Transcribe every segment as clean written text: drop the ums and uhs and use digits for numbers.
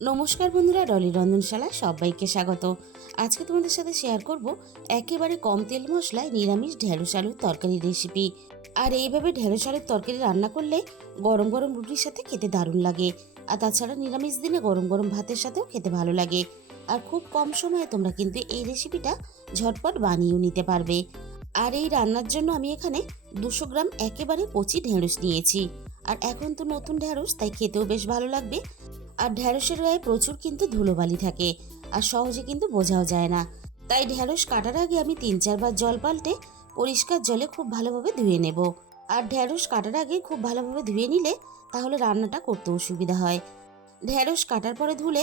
নমস্কার বন্ধুরা, ডলি রন্ধনশালায় সবাইকে স্বাগত। আজকে তোমাদের সাথে শেয়ার করব একেবারে কম তেল মশলায় নিরামিষ ঢেঁড়স আলুর তরকারির রেসিপি। আর এইভাবে ঢেঁড়স আলুর তরকারি রান্না করলে গরম গরম রুটির সাথে খেতে দারুণ লাগে। আর তাছাড়া নিরামিষ দিনে গরম গরম ভাতের সাথেও খেতে ভালো লাগে। আর খুব কম সময়ে তোমরা কিন্তু এই রেসিপিটা ঝটপট বানিয়েও নিতে পারবে। আর এই রান্নার জন্য আমি এখানে 200 গ্রাম একেবারে কচি ঢেঁড়স নিয়েছি। আর এখন তো নতুন ঢেঁড়স, তাই খেতেও বেশ ভালো লাগবে। আর ঢ্যাঁড়সের গায়ে প্রচুর কিন্তু ধুলোবালি থাকে, আর সহজে কিন্তু বোঝাও যায় না। তাই ঢ্যাঁড়স কাটার আগে আমি 3-4 বার জল পাল্টে পরিষ্কার জলে খুব ভালোভাবে ধুয়ে নেব। আর ঢ্যাঁড়স কাটার আগে খুব ভালোভাবে ধুয়ে নিলে তাহলে রান্নাটা করতেও সুবিধা হয়। ঢ্যাঁড়স কাটার পরে ধুলে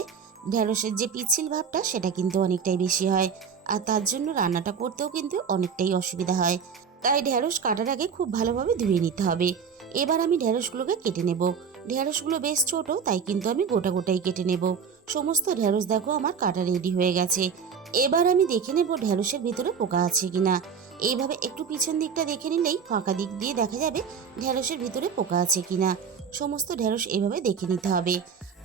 ঢ্যাঁড়সের যে পিচ্ছিল ভাবটা সেটা কিন্তু অনেকটাই বেশি হয়, আর তার জন্য রান্নাটা করতেও কিন্তু অনেকটাই অসুবিধা হয়। তাই ঢ্যাঁড়স কাটার আগে খুব ভালোভাবে ধুয়ে নিতে হবে। এবার আমি ঢ্যাঁড়সগুলোকে কেটে নেব। ঢ্যাঁড়সগুলো বেশ ছোট, তাই কিন্তু আমি গোটা গোটাই কেটে নেব। সমস্ত ঢ্যাঁড়স দেখো আমার কাটা রেডি হয়ে গেছে। এবার আমি দেখে নেব ঢ্যাঁড়সের ভিতরে পোকা আছে কিনা। এইভাবে একটু পিছন দিকটা দেখে নিলেই ফাঁকা দিক দিয়ে দেখা যাবে ঢ্যাঁড়সের ভিতরে পোকা আছে কিনা। সমস্ত ঢ্যাঁড়স এভাবে দেখে নিতে হবে।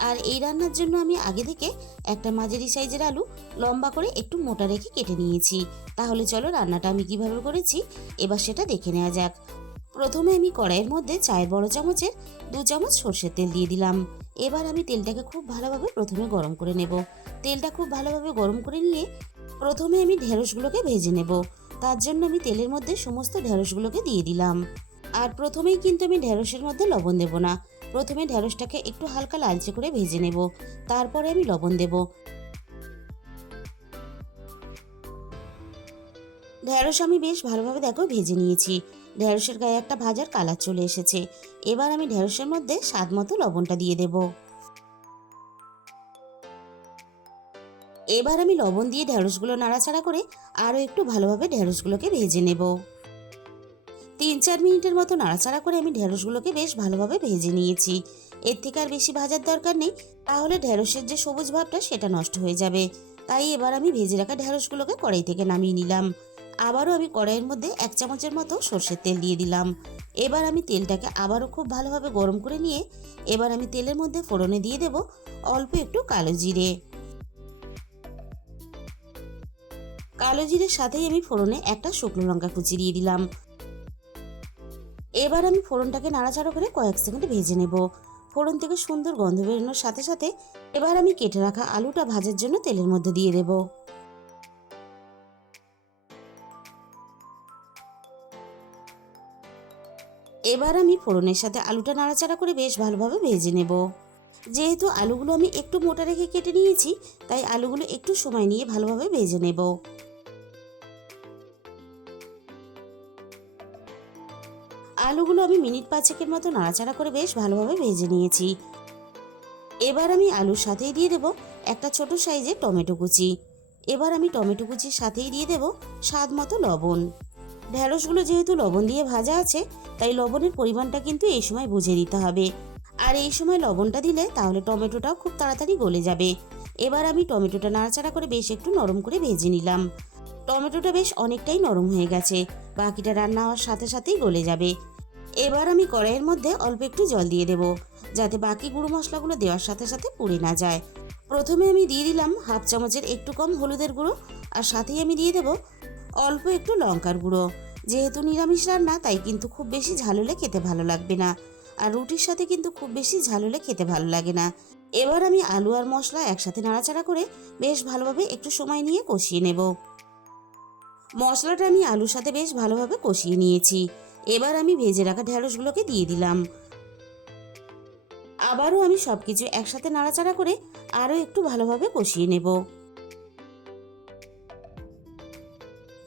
আর এই রান্নার জন্য আমি আগে থেকে একটা মাঝারি সাইজের আলু লম্বা করে একটু মোটা রেখে কেটে নিয়েছি। তাহলে চলো রান্নাটা আমি কিভাবে করেছি এবার সেটা দেখে নেওয়া যাক। প্রথমে আমি কড়াইয়ের মধ্যে চায়ের বড় চামচের 2 চামচ সর্ষের তেল দিয়ে দিলাম। এবার আমি তেলটাকে খুব ভালোভাবে প্রথমে গরম করে নেব। তেলটা খুব ভালোভাবে গরম করে নিয়ে প্রথমে আমি ঢেঁড়সগুলোকে ভেজে নেব। তার জন্য আমি তেলের মধ্যে সমস্ত ঢেঁড়সগুলোকে দিয়ে দিলাম। আর প্রথমেই কিন্তু আমি ঢেঁড়সের মধ্যে লবণ দেব না। প্রথমে ঢেঁড়সটাকে একটু হালকা লালচে করে ভেজে নেব, তারপরে আমি লবণ দেব। ঢেঁড়স আমি বেশ ভালোভাবে দেখো ভেজে নিয়েছি। ঢেঁড়সের গায়ে একটা ভাজার কালার চলে এসেছে। এবার আমি ঢেঁড়সের মধ্যে স্বাদ মতো লবণটা দিয়ে দেব। এবার আমি লবণ দিয়ে ঢেঁড়সগুলো নাড়াচাড়া করে আরও একটু ভালোভাবে ঢেঁড়সগুলোকে ভেজে নেব। 3-4 মিনিটের মতো নাড়াচাড়া করে আমি ঢেঁড়সগুলোকে বেশ ভালোভাবে ভেজে নিয়েছি। এর থেকে আর বেশি ভাজার দরকার নেই, তাহলে ঢেঁড়সের যে সবুজ ভাবটা সেটা নষ্ট হয়ে যাবে। তাই এবার আমি ভেজে রাখা ঢেঁড়সগুলোকে কড়াই থেকে নামিয়ে নিলাম। আবারও আমি কড়াইয়ের মধ্যে 1 চামচের মতো সর্ষের তেল দিয়ে দিলাম। এবার আমি তেলটাকে আবারও খুব ভালোভাবে গরম করে নিয়ে এবার আমি তেলের মধ্যে ফোড়নে দিয়ে দেব অল্প একটু কালো জিরে। কালো জিরের সাথেই আমি ফোড়নে একটা শুকনো লঙ্কা কুচি দিয়ে দিলাম। এবার আমি ফোড়নটাকে নাড়াচাড়া করে কয়েক সেকেন্ড ভেজে নেব। ফোড়ন থেকে সুন্দর গন্ধ বেরোনোর সাথে সাথে এবার আমি কেটে রাখা আলুটা ভাজার জন্য তেলের মধ্যে দিয়ে দেব। এবার আমি ফোড়নের সাথে আলুটা নাড়াচাড়া করে বেশ ভালোভাবে ভেজে নেব। যেহেতু আলুগুলো আমি একটু মোটা রেখে কেটে নিয়েছি, তাই আলুগুলো একটু সময় নিয়ে ভালোভাবে ভেজে নেব। আলুগুলো আমি মিনিট 5-এর মতো নাড়াচাড়া করে বেশ ভালোভাবে ভেজে নিয়েছি। এবার আমি আলুর সাথেই দিয়ে দেব একটা ছোট সাইজের টমেটো কুচি। এবার আমি টমেটো কুচির সাথেই দিয়ে দেব স্বাদ মতো লবণ। ঢেঁড়সগুলো যেহেতু লবণ দিয়ে ভাজা আছে, তাই লবণের পরিমাণটা কিন্তু এই সময় বুঝে দিতে হবে। আর এই সময় লবণটা দিলে তাহলে টমেটোটাও খুব তাড়াতাড়ি গলে যাবে। এবার আমি টমেটোটা নাড়াচাড়া করে বেশ একটু নরম করে ভেজে নিলাম। টমেটোটা বেশ অনেকটাই নরম হয়ে গেছে, বাকিটা রান্না হওয়ার সাথে সাথেই গলে যাবে। এবার আমি কড়াইয়ের মধ্যে অল্প একটু জল দিয়ে দেব, যাতে বাকি গুঁড়ো মশলাগুলো দেওয়ার সাথে সাথে পুড়ে না যায়। প্রথমে আমি দিয়ে দিলাম 1/2 চামচের একটু কম হলুদের গুঁড়ো, আর সাথেই আমি দিয়ে দেব অল্প একটু লঙ্কার গুঁড়ো। যেহেতু নিরামিষ রান্না, তাই কিন্তু খুব বেশি ঝাল হলে খেতে ভালো লাগবে না। আর রুটির সাথে কিন্তু খুব বেশি ঝাল হলে খেতে ভালো লাগে না। এবার আমি আলু আর মশলা একসাথে নাড়াচাড়া করে বেশ ভালোভাবে একটু সময় নিয়ে কষিয়ে নেব। মশলাটা আমি আলুর সাথে বেশ ভালোভাবে কষিয়ে নিয়েছি। এবার আমি ভেজে রাখা ঢেঁড়সগুলোকে দিয়ে দিলাম। আবারও আমি সবকিছু একসাথে নাড়াচাড়া করে আরও একটু ভালোভাবে কষিয়ে নেব।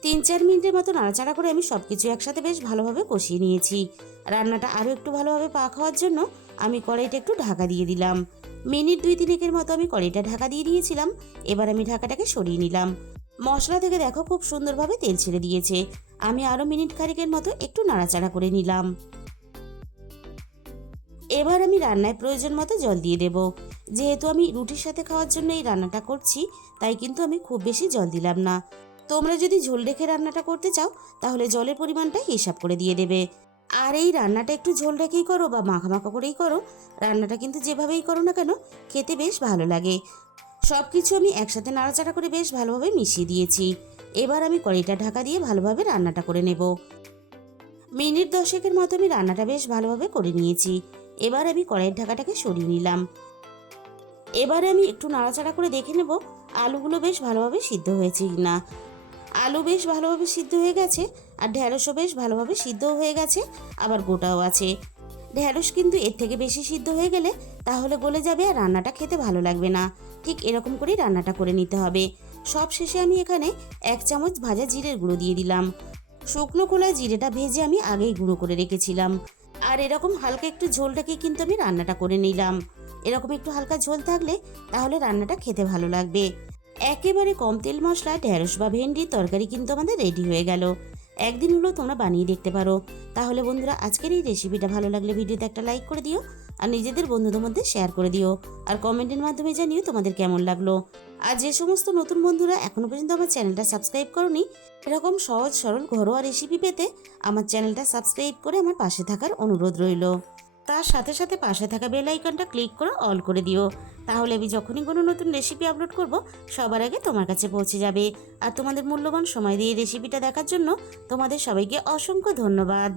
3-4 মিনিটের মতো নাড়াচাড়া করে আমি সবকিছু একসাথে বেশ ভালোভাবে কষিয়ে নিয়েছি। রান্নাটা আরও একটু ভালোভাবে পাক হওয়ার জন্য আমি কড়াইটা একটু ঢাকা দিয়ে দিলাম। মিনিট 2-3 মতো আমি কড়াইটা ঢাকা দিয়ে দিয়েছিলাম। এবার আমি ঢাকাটাকে সরিয়ে নিলাম। মশলা থেকে দেখো খুব সুন্দরভাবে তেল ছেড়ে দিয়েছে। আমি আরও মিনিট খানেকের মতো একটু নাড়াচাড়া করে নিলাম। এবার আমি রান্নায় প্রয়োজন মতো জল দিয়ে দেব। যেহেতু আমি রুটির সাথে খাওয়ার জন্য এই রান্নাটা করছি, তাই কিন্তু আমি খুব বেশি জল দিলাম না। তোমরা যদি ঝোল রেখে রান্নাটা করতে চাও, তাহলে জলের পরিমাণটা হিসাব করে দিয়ে দেবে। আর এই রান্নাটা একটু ঝোল রেখেই করো বা মাখা মাখা করেই করো, রান্নাটা কিন্তু যেভাবেই করো না কেন খেতে বেশ ভালো লাগে। সব কিছু আমি একসাথে নাড়াচাড়া করে বেশ ভালোভাবে মিশিয়ে দিয়েছি। এবার আমি কড়াইটা ঢাকা দিয়ে ভালোভাবে রান্নাটা করে নেব। মিনিট 10-এর মতো আমি রান্নাটা বেশ ভালোভাবে করে নিয়েছি। এবার আমি কড়াইয়ের ঢাকাটাকে সরিয়ে নিলাম। এবারে আমি একটু নাড়াচাড়া করে দেখে নেব আলুগুলো বেশ ভালোভাবে সিদ্ধ হয়েছে কিনা। আলু বেশ ভালোভাবে সিদ্ধ হয়ে গেছে, আর ঢ্যাঁড়সও বেশ ভালোভাবে সিদ্ধও হয়ে গেছে, আবার গোটাও আছে। ঢ্যাঁড়স কিন্তু এর থেকে বেশি সিদ্ধ হয়ে গেলে তাহলে গলে যাবে আর রান্নাটা খেতে ভালো লাগবে না। ঠিক এরকম করেই রান্নাটা করে নিতে হবে। সব শেষে আমি এখানে 1 চামচ ভাজা জিরের গুঁড়ো দিয়ে দিলাম। শুকনো খোলায় জিরেটা ভেজে আমি আগেই গুঁড়ো করে রেখেছিলাম। আর এরকম হালকা একটু ঝোল রেখে কিন্তু আমি রান্নাটা করে নিলাম। এরকম একটু হালকা ঝোল থাকলে তাহলে রান্নাটা খেতে ভালো লাগবে। একেবারে কম তেল মশলায় ঢ্যাঁড়স বা ভেন্ডির তরকারি কিন্তু আমাদের রেডি হয়ে গেল। একদিন হলো তোমরা বানিয়ে দেখতে পারো। তাহলে বন্ধুরা, আজকের এই রেসিপিটা ভালো লাগলে ভিডিওতে একটা লাইক করে দিও, আর নিজেদের বন্ধুদের মধ্যে শেয়ার করে দিও, আর কমেন্টের মাধ্যমে জানিও তোমাদের কেমন লাগলো। আর যে সমস্ত নতুন বন্ধুরা এখনো পর্যন্ত আমার চ্যানেলটা সাবস্ক্রাইব করোনি, এরকম সহজ সরল ঘরোয়া রেসিপি পেতে আমার চ্যানেলটা সাবস্ক্রাইব করে আমার পাশে থাকার অনুরোধ রইল। তার সাথে সাথে পাশে থাকা বেল আইকনটা ক্লিক করে অল করে দিও। তাহলে আমি যখনই কোনো নতুন রেসিপি আপলোড করব সবার আগে তোমার কাছে পৌঁছে যাবে। আর তোমাদের মূল্যবান সময় দিয়ে রেসিপিটা দেখার জন্য তোমাদের সবাইকে অসংখ্য ধন্যবাদ।